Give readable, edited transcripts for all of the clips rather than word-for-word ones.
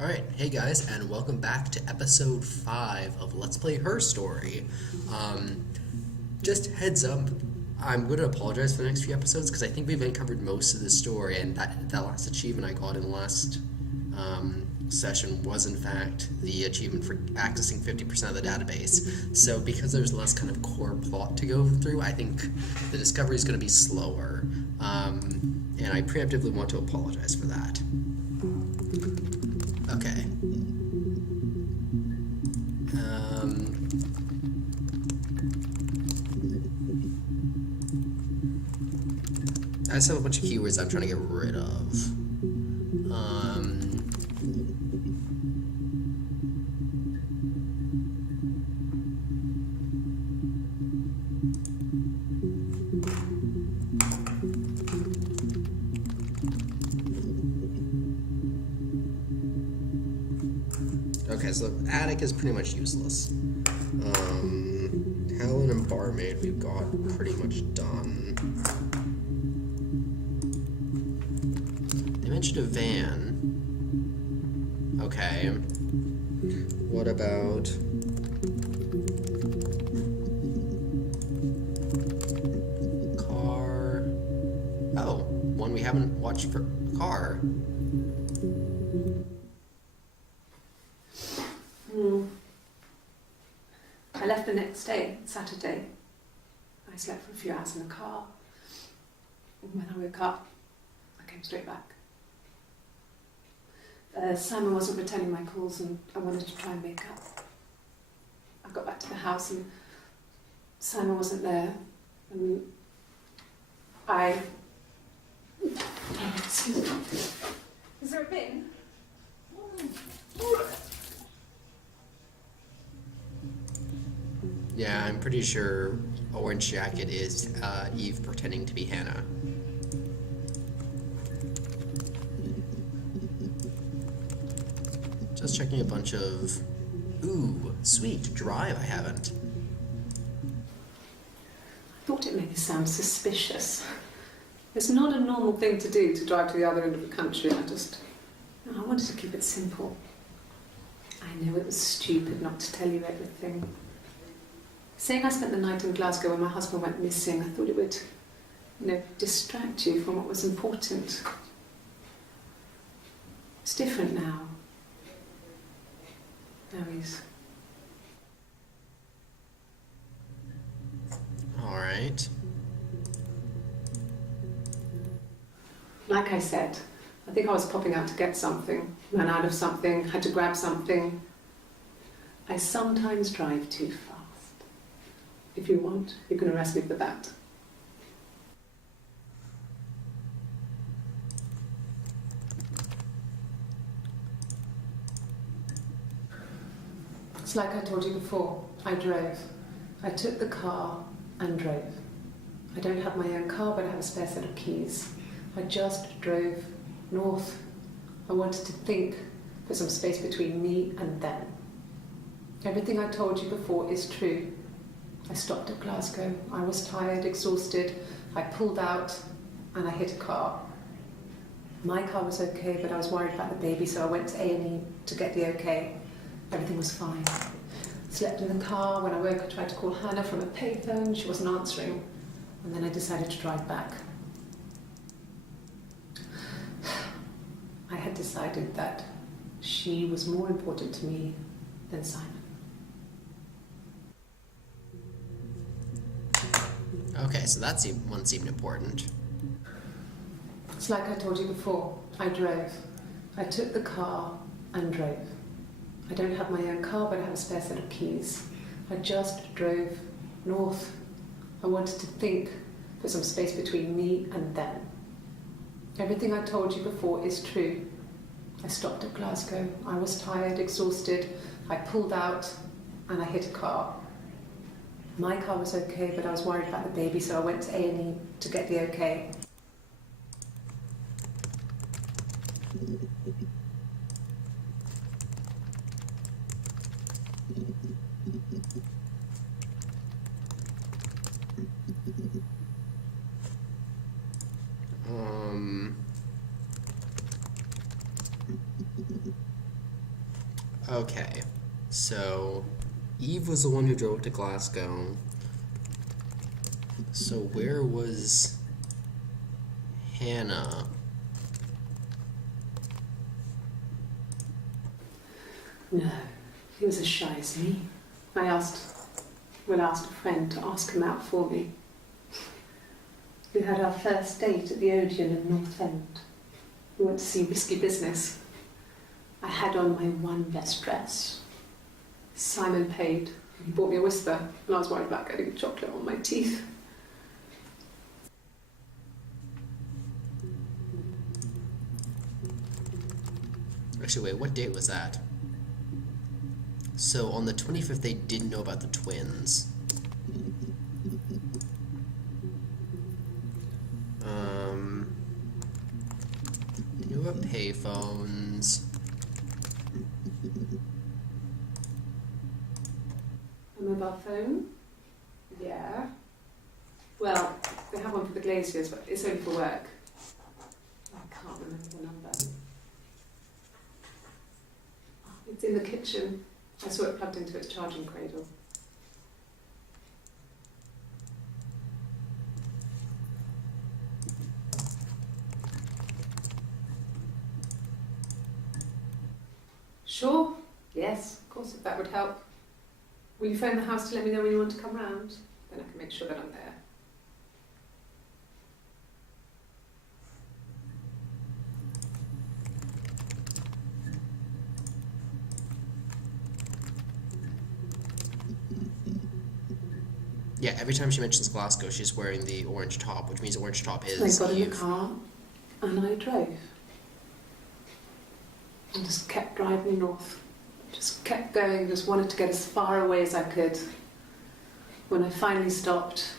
Alright, hey guys, and welcome back to episode 5 of Let's Play Her Story. Just heads up, I'm going to apologize for the next few episodes because I think we've uncovered most of the story, and that last achievement I got in the last session was in fact the achievement for accessing 50% of the database. So because there's less kind of core plot to go through, I think the discovery is going to be slower, and I preemptively want to apologize for that. Okay. I just have a bunch of keywords I'm trying to get rid of. Okay, so attic is pretty much useless. Helen and barmaid we've got pretty much done. They mentioned a van. Okay. What about... car? Oh, one we haven't watched for car. I left the next day, Saturday. I slept for a few hours in the car. And when I woke up, I came straight back. Simon wasn't returning my calls and I wanted to try and make up. I got back to the house and Simon wasn't there. And excuse me. Is there a bin? Yeah, I'm pretty sure Orange Jacket is Eve pretending to be Hannah. Just checking a bunch of... Ooh, sweet, drive I haven't. I thought it made me sound suspicious. It's not a normal thing to do, to drive to the other end of the country. I wanted to keep it simple. I know it was stupid not to tell you everything. Saying I spent the night in Glasgow when my husband went missing, I thought it would, distract you from what was important. It's different now. Now he's... Alright. Like I said, I think I was popping out to get something, ran out of something, had to grab something. I sometimes drive too fast. If you want, you can arrest me for that. It's like I told you before, I drove. I took the car and drove. I don't have my own car, but I have a spare set of keys. I just drove north. I wanted to think, put some space between me and them. Everything I told you before is true. I stopped at Glasgow. I was tired, exhausted. I pulled out and I hit a car. My car was okay, but I was worried about the baby, so I went to A&E to get the okay. Everything was fine. Slept in the car. When I woke, I tried to call Hannah from a payphone. She wasn't answering. And then I decided to drive back. I had decided that she was more important to me than Simon. Okay, so that one seemed important. It's like I told you before, I drove. I took the car and drove. I don't have my own car, but I have a spare set of keys. I just drove north. I wanted to think, put some space between me and them. Everything I told you before is true. I stopped at Glasgow. I was tired, exhausted. I pulled out and I hit a car. My car was okay, but I was worried about the baby, so I went to A&E to get the okay. Okay, so Eve was the one who drove to Glasgow. So where was Hannah? No, he was a shizzy. I asked a friend to ask him out for me. We had our first date at the Odeon in North End. We went to see Risky Business. I had on my one best dress. Simon paid. He bought me a whisper, and I was worried about getting chocolate on my teeth. Actually, wait, what date was that? So on the 25th, they didn't know about the twins. They knew about payphones. A mobile phone? Yeah. Well, they have one for the Glaziers, but it's only for work. I can't remember the number. It's in the kitchen. I saw it plugged into its charging cradle. Sure. Yes, of course, if that would help. Will you phone the house to let me know when you want to come round? Then I can make sure that I'm there. Yeah, every time she mentions Glasgow, she's wearing the orange top, which means orange top is I got in Eve. the car and I drove. And just kept driving north. Just kept going, just wanted to get as far away as I could. When I finally stopped,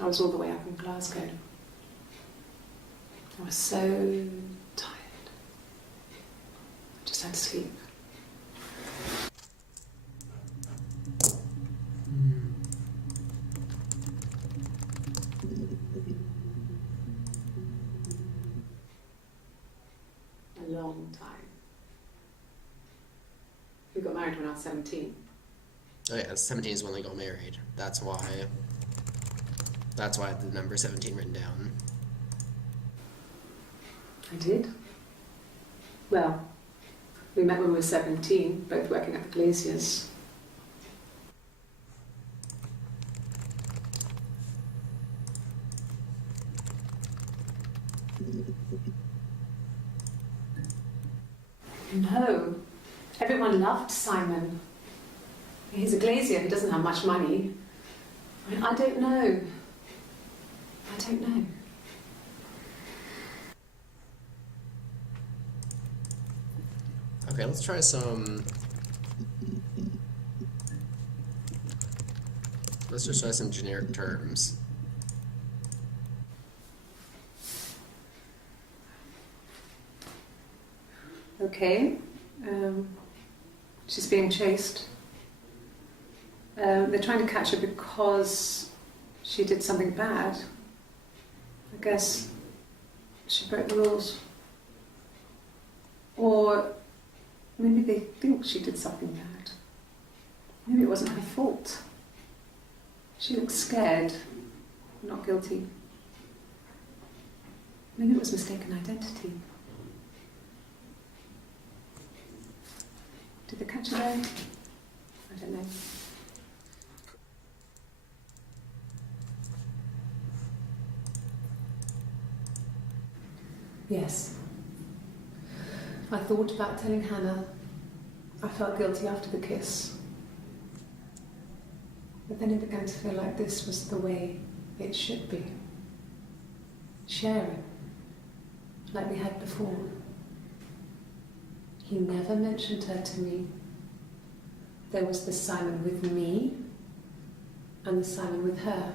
I was all the way up in Glasgow. I was so tired. I just had to sleep. A long time. We got married when I was 17. Oh yeah, 17 is when they got married. That's why the number 17 written down. I did. Well, we met when we were 17, both working at the Glaziers. No. Everyone loved Simon. He's a glazier, he doesn't have much money. I don't know. I don't know. Okay, let's try some... Let's just try some generic terms. Okay. She's being chased. They're trying to catch her because she did something bad. I guess she broke the rules. Or maybe they think she did something bad. Maybe it wasn't her fault. She looks scared, not guilty. Maybe it was mistaken identity. Did they catch her there? I don't know. Yes. I thought about telling Hannah. I felt guilty after the kiss. But then it began to feel like this was the way it should be. Sharing, like we had before. He never mentioned her to me. There was the Simon with me and the Simon with her.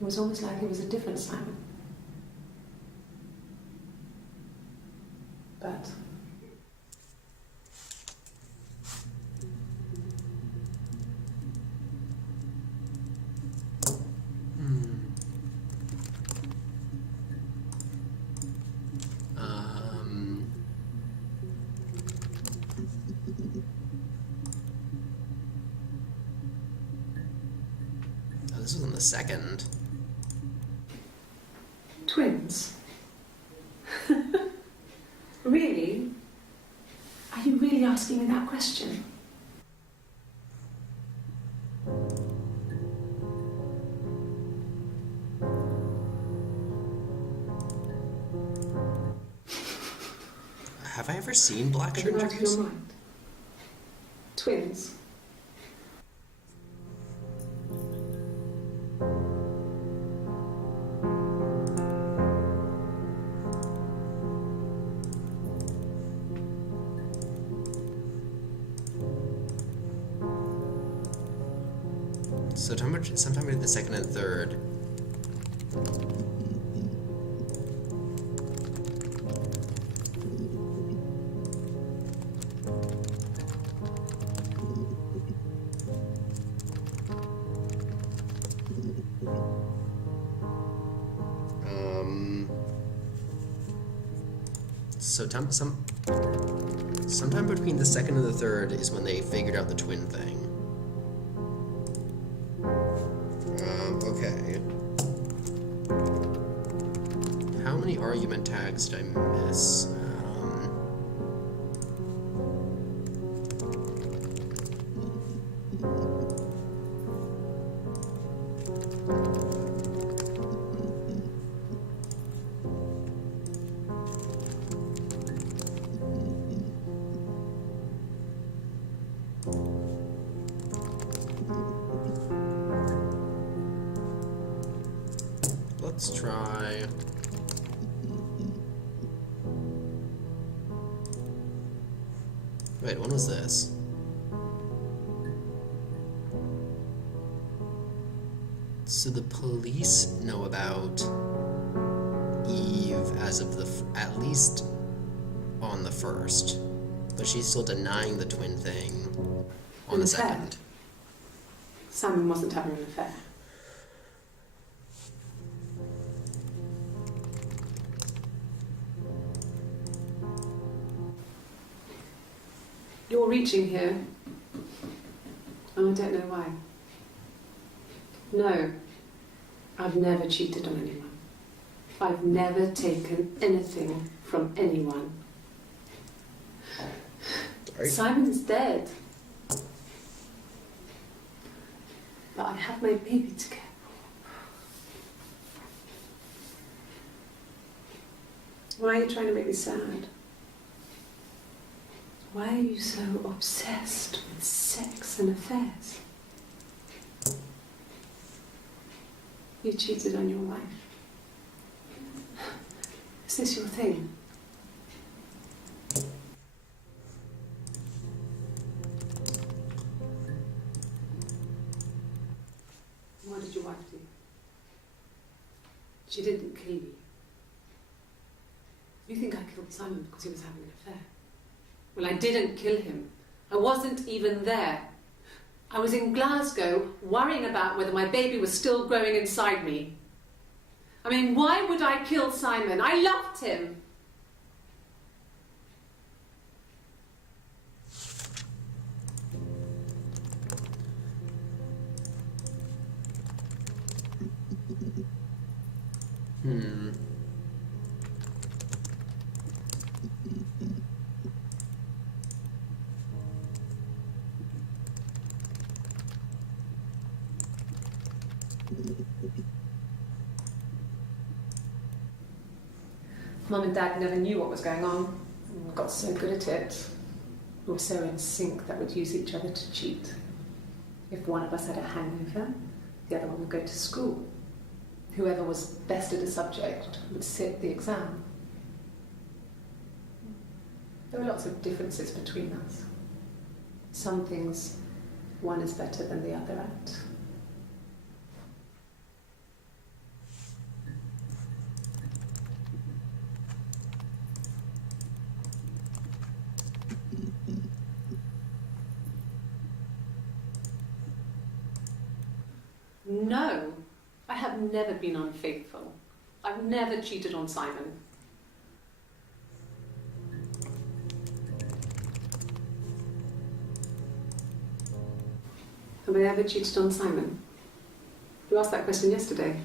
It was almost like it was a different Simon. But the second. Twins? Really? Are you really asking me that question? Have I ever seen black Are you out of shrink-tubes? your mind? Twins? So sometime between the second and third. Sometime between the second and the third is when they figured out the twin thing. Okay. How many argument tags did I miss? Let's try. Wait, when was this? So the police know about Eve as of at least on the first, but she's still denying the twin thing on the second. Simon wasn't having an affair. You're reaching here. Oh, I don't know why. No, I've never cheated on anyone. I've never taken anything from anyone. Simon's dead. But I have my baby to care for. Why are you trying to make me sad? Why are you so obsessed with sex and affairs? You cheated on your wife. Is this your thing? What did your wife do? She didn't kill me. You think I killed Simon because he was having an affair? Well, I didn't kill him. I wasn't even there. I was in Glasgow worrying about whether my baby was still growing inside me. I mean, why would I kill Simon? I loved him. Mum and Dad never knew what was going on. We got so good at it. We were so in sync that we'd use each other to cheat. If one of us had a hangover, the other one would go to school. Whoever was best at a subject would sit the exam. There were lots of differences between us. Some things one is better than the other at. No, I have never been unfaithful. I've never cheated on Simon. Have I ever cheated on Simon? You asked that question yesterday.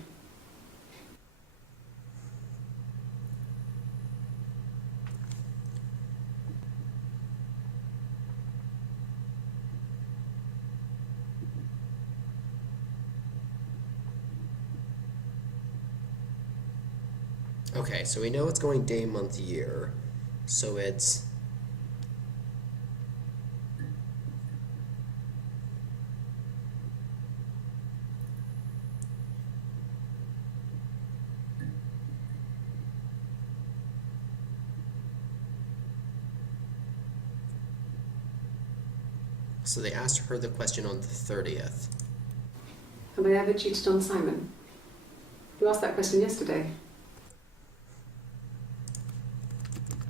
Okay, so we know it's going day, month, year. So it's... So they asked her the question on the 30th. Have I ever cheated on Simon? You asked that question yesterday.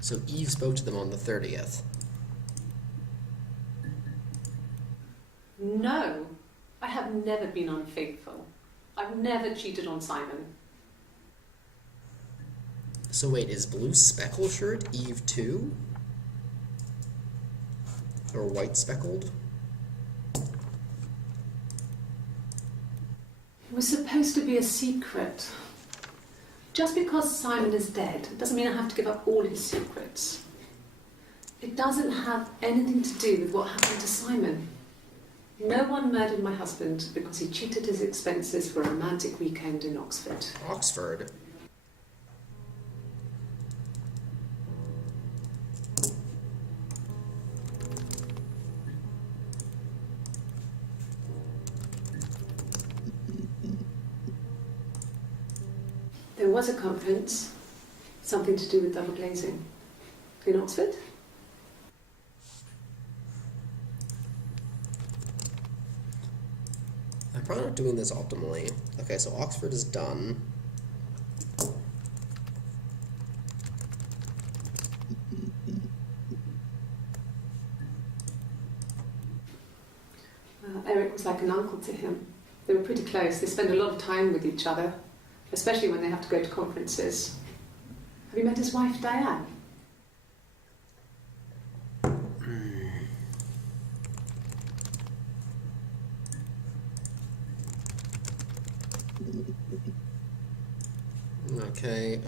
So Eve spoke to them on the 30th. No, I have never been unfaithful. I've never cheated on Simon. So wait, is blue speckle shirt Eve too? Or white speckled? It was supposed to be a secret. Just because Simon is dead doesn't mean I have to give up all his secrets. It doesn't have anything to do with what happened to Simon. No one murdered my husband because he cheated his expenses for a romantic weekend in Oxford. Oxford? There was a conference, something to do with double glazing. In Oxford? I'm probably not doing this optimally. Okay, so Oxford is done. Eric was like an uncle to him. They were pretty close. They spend a lot of time with each other, especially when they have to go to conferences. Have you met his wife, Diane? Okay,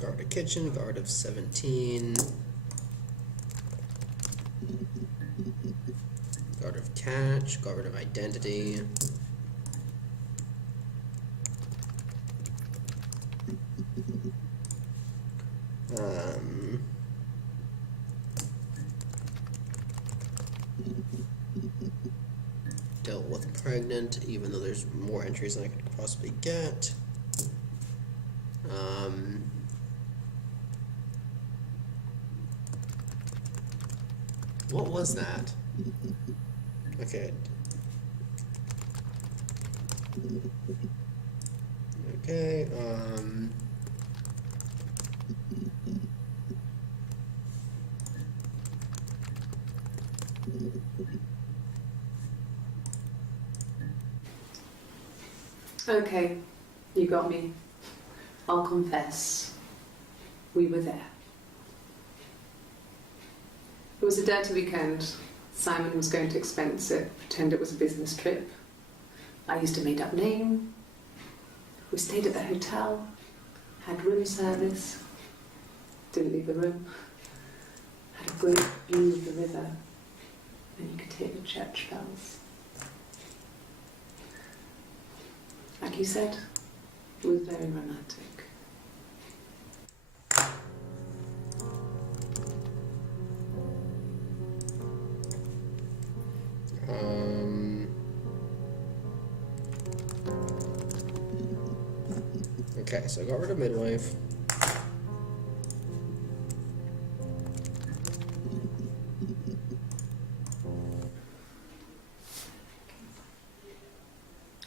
guard of kitchen, guard of 17. Guard of catch, guard of identity. Dealt with pregnant, even though there's more entries than I could possibly get. What was that? Okay. Okay, Okay, you got me. I'll confess. We were there. It was a dirty weekend. Simon was going to expense it, pretend it was a business trip. I used a made-up name. We stayed at the hotel, had room service, didn't leave the room, had a great view of the river, and you could hear the church bells. Like you said, it was very romantic. Okay, so I got rid of midwife.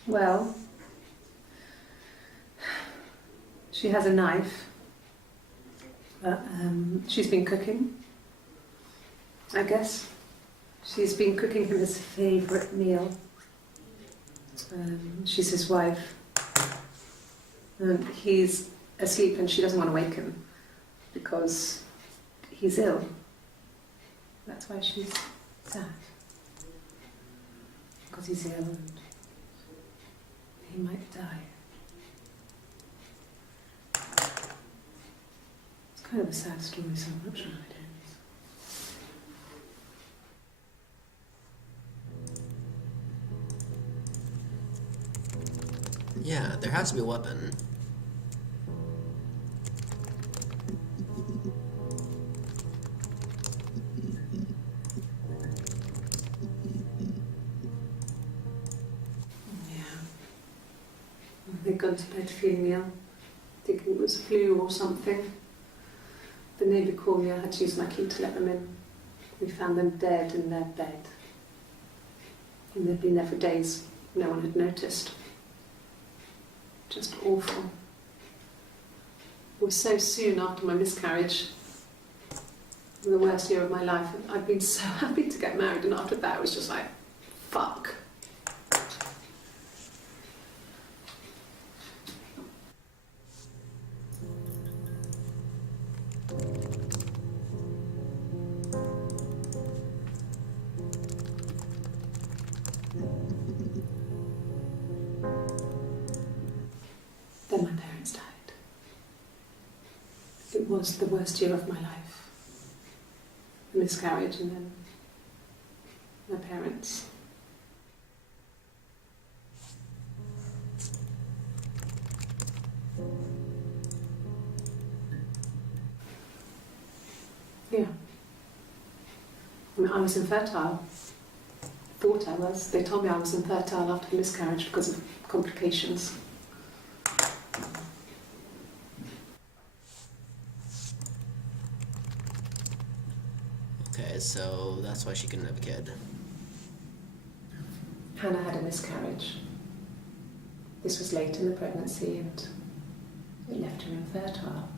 Well, she has a knife. She's been cooking, I guess. She's been cooking him his favourite meal. She's his wife. And he's asleep and she doesn't want to wake him because he's ill. That's why she's sad. Because he's ill and he might die. It's kind of a sad story, so I'm not sure it is. Yeah, there has to be a weapon. They'd gone to bed feeling ill, thinking it was flu or something. The neighbour called me, I had to use my key to let them in. We found them dead in their bed. And they'd been there for days, no one had noticed. Just awful. It was so soon after my miscarriage, the worst year of my life. I'd been so happy to get married, and after that it was just like, fuck. Then my parents died. It was the worst year of my life. A miscarriage and then my parents. Yeah. I mean, I was infertile. Thought I was. They told me I was infertile after the miscarriage because of complications. Okay, so that's why she couldn't have a kid. Hannah had a miscarriage. This was late in the pregnancy and it left her infertile.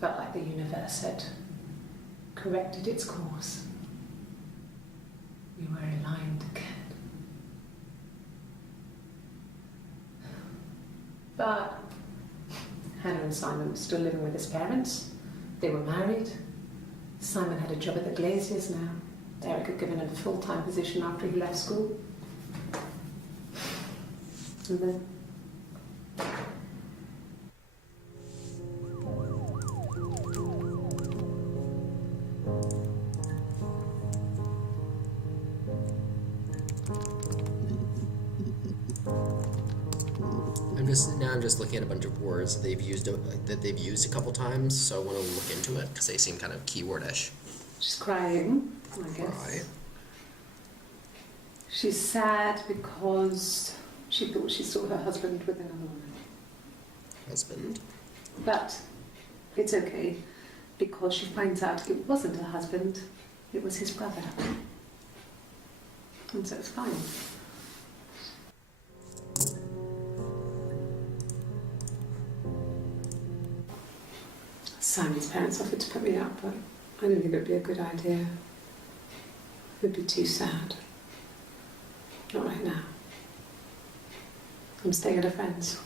Felt like the universe had corrected its course. We were aligned again. But Hannah and Simon were still living with his parents. They were married. Simon had a job at the Glaziers now. Derek had given him a full-time position after he left school. And then I'm just looking at a bunch of words that they've used a couple times, so I want to look into it because they seem kind of keyword-ish. she's crying, I guess. Right. She's sad because she thought she saw her husband with another woman. Husband. But it's okay because she finds out it wasn't her husband, it was his brother. And so it's fine. Simon's parents offered to put me up, but I didn't think it would be a good idea. It would be too sad. Not right now. I'm staying at a friend's.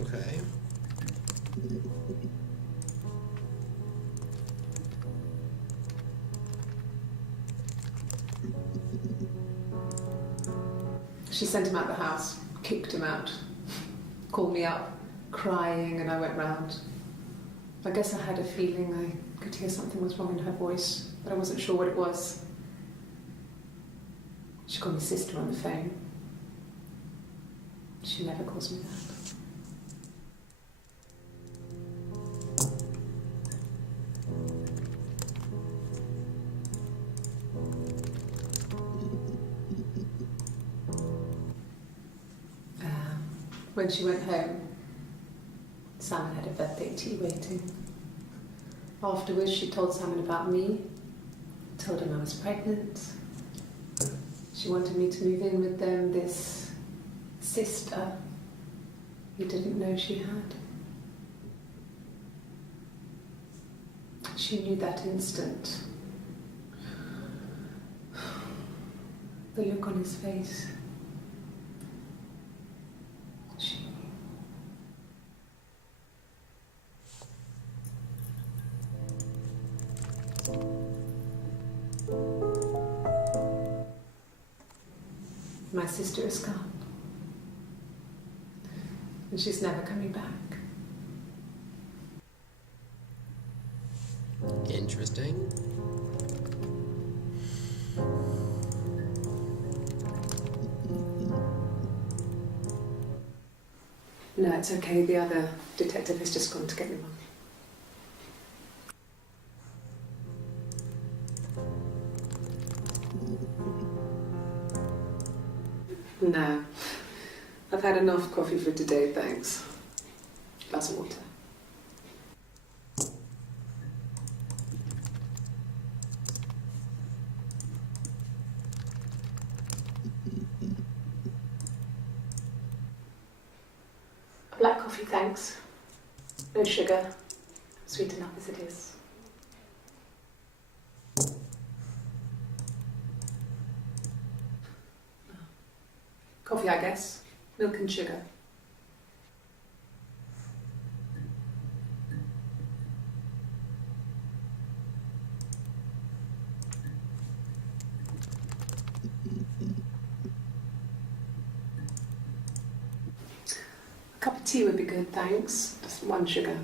Okay. She sent him out the house, kicked him out, called me up, crying, and I went round. I guess I had a feeling I could hear something was wrong in her voice, but I wasn't sure what it was. She called me sister on the phone. She never calls me that. When she went home, Simon had a birthday tea waiting. Afterwards, she told Simon about me, told him I was pregnant. She wanted me to move in with them, this sister he didn't know she had. She knew that instant. The look on his face. She knew. My sister is gone. And she's never coming back. Interesting. No, it's okay. The other detective has just gone to get me one. No. I've had enough coffee for today, thanks. Glass of water. Black coffee, thanks. No sugar. Sweet enough as it is. Coffee, I guess. Milk and sugar. A cup of tea would be good, thanks. Just one sugar.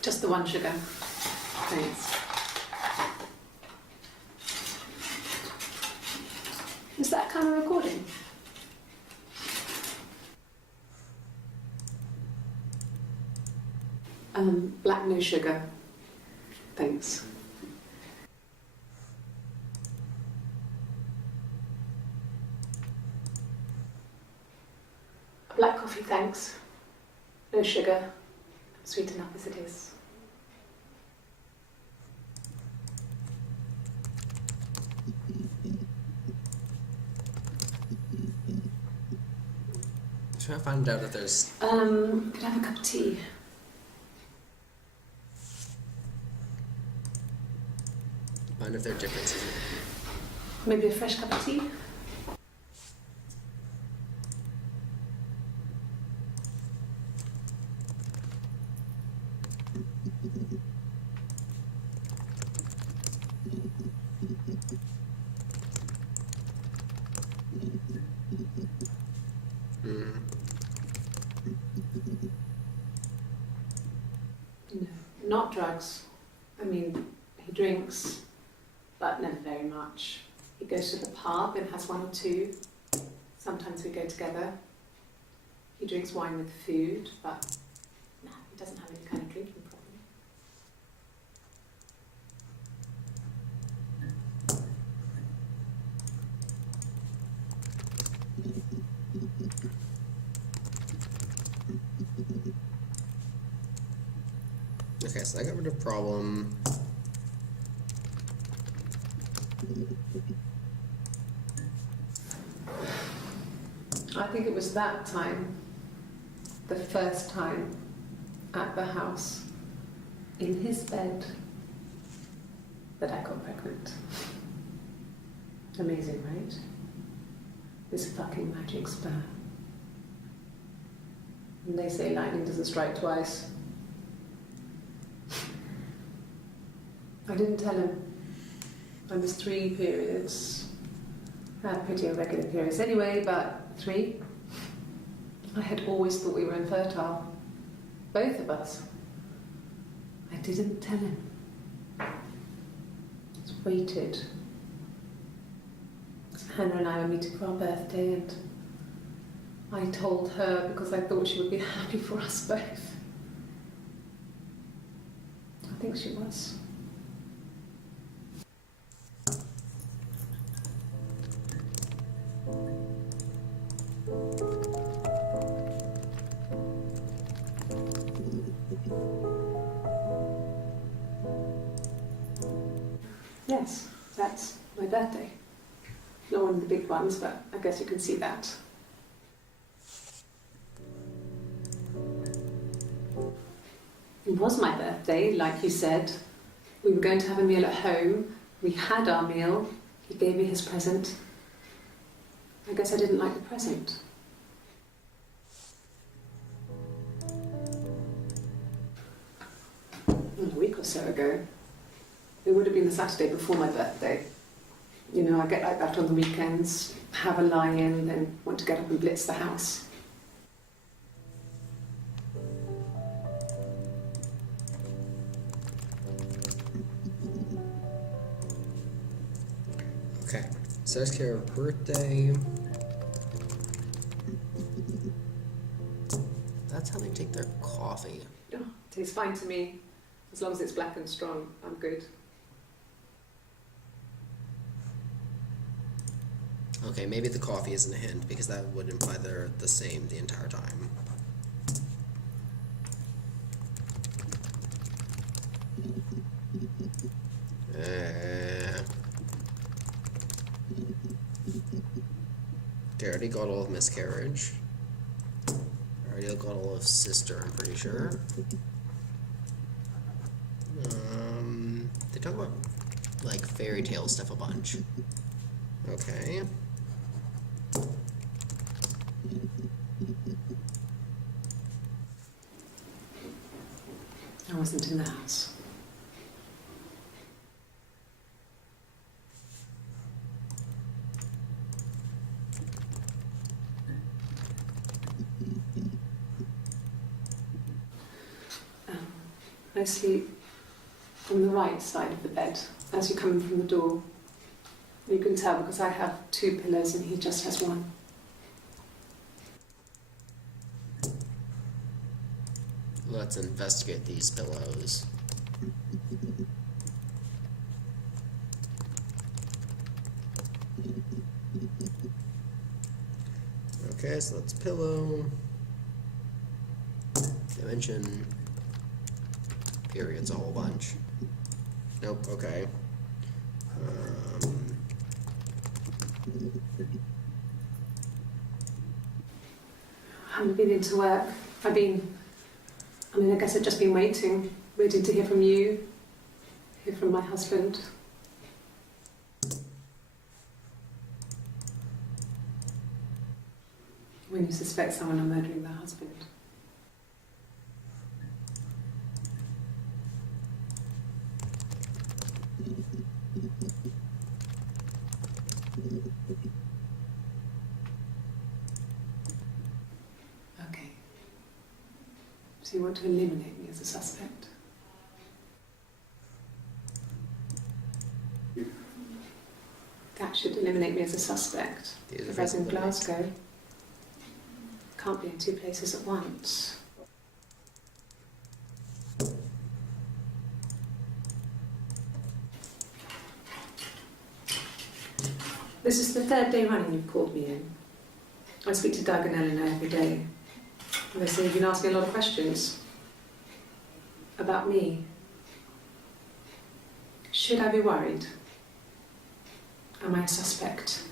Just the one sugar. Thanks. Is that kind of recording? Black no sugar. Thanks. Black coffee, thanks. No sugar. Sweet enough as it is. Trying to find out if there's... Could I have a cup of tea? Find if there are differences. Maybe a fresh cup of tea? No, not drugs. I mean, he drinks, but never very much. He goes to the pub and has one or two. Sometimes we go together. He drinks wine with food, but no, he doesn't have any kind of drinking problem. Okay, so I got rid of problem. I think it was that time, the first time at the house, in his bed, that I got pregnant. Amazing, right? This fucking magic sperm. And they say lightning doesn't strike twice. I didn't tell him. I was 3 periods. I had pretty irregular periods anyway, but 3. I had always thought we were infertile. Both of us. I didn't tell him. Just waited. Hannah and I were meeting for our birthday, and I told her because I thought she would be happy for us both. I think she was. Yes, that's my birthday. Not one of the big ones, but I guess you can see that. It was my birthday, like you said. We were going to have a meal at home. We had our meal. He gave me his present. I guess I didn't like the present. A week or so ago. It would have been the Saturday before my birthday. You know, I get like that on the weekends, have a lie-in, then want to get up and blitz the house. Okay, says here birthday. That's how they take their coffee. Oh, tastes fine to me. As long as it's black and strong, I'm good. Okay, maybe the coffee isn't a hint, because that would imply they're the same the entire time. Okay, I already got all of miscarriage. I already got all of sister, I'm pretty sure. They talk about, like, fairy tale stuff a bunch. Okay. I wasn't in the house. I sleep on the right side of the bed as you come in from the door. You can tell because I have 2 pillows and he just has 1. Let's investigate these pillows. Okay, so that's pillow. Dimension. Periods a whole bunch. Nope, okay. I haven't been into work. I guess I've just been waiting to hear from you, hear from my husband. When you suspect someone of murdering their husband. Okay. So you want to eliminate me as a suspect? That should eliminate me as a suspect. If I was in Glasgow, can't be in 2 places at once. This is the 3rd day running you've called me in. I speak to Doug and Eleanor every day. And they say you've been asking a lot of questions about me. Should I be worried? Am I a suspect?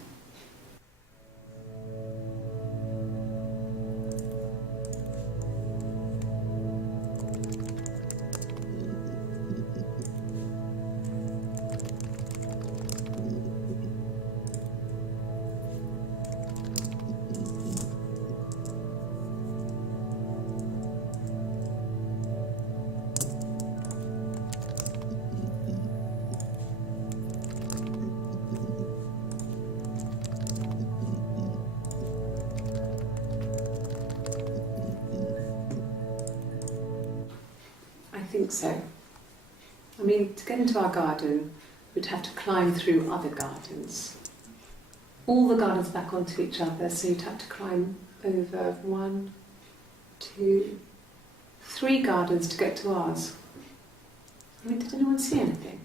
I think so. I mean, to get into our garden, we'd have to climb through other gardens. All the gardens back onto each other, so you'd have to climb over 1, 2, 3 gardens to get to ours. I mean, did anyone see anything?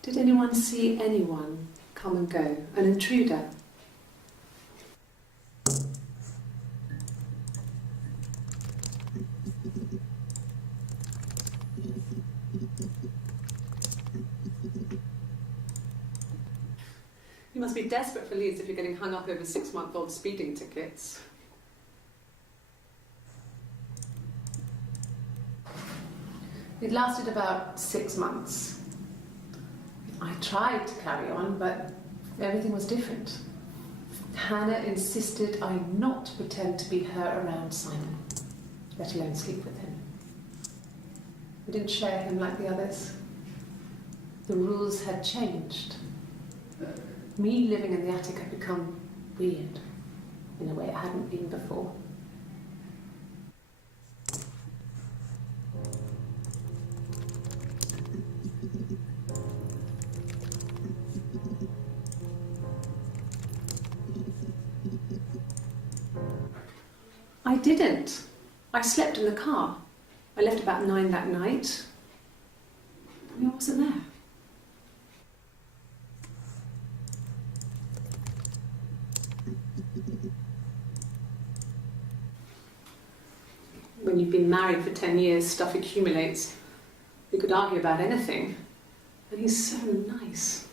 Did anyone see anyone come and go? An intruder? You must be desperate for leads if you're getting hung up over 6-month-old speeding tickets. It lasted about 6 months. I tried to carry on, but everything was different. Hannah insisted I not pretend to be her around Simon, let alone sleep with him. We didn't share him like the others. The rules had changed. Me living in the attic had become weird in a way it hadn't been before. I didn't. I slept in the car. I left about 9 that night. I wasn't there. When you've been married for 10 years, stuff accumulates. You could argue about anything. And he's so nice.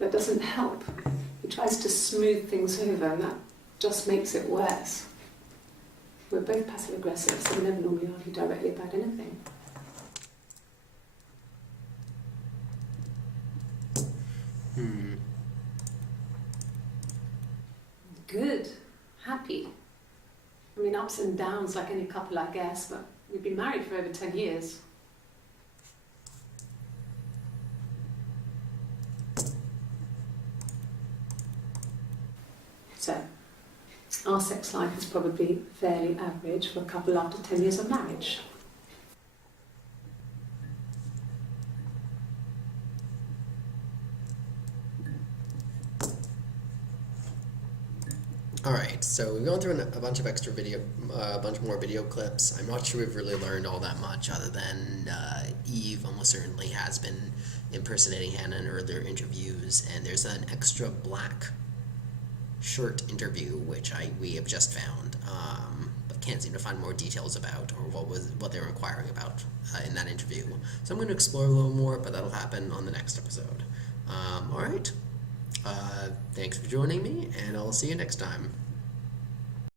That doesn't help. He tries to smooth things over, and that just makes it worse. We're both passive-aggressive, so we never normally argue directly about anything. Good. Happy. I mean, ups and downs like any couple, I guess, but we've been married for over 10 years. So, our sex life is probably fairly average for a couple after 10 years of marriage. Alright, so we've gone through a bunch of extra video, a bunch more video clips. I'm not sure we've really learned all that much other than Eve almost certainly has been impersonating Hannah in earlier interviews, and there's an extra black shirt interview which we have just found, but can't seem to find more details about or what they were inquiring about in that interview. So I'm going to explore a little more, but that'll happen on the next episode. Alright, thanks for joining me, and I'll see you next time.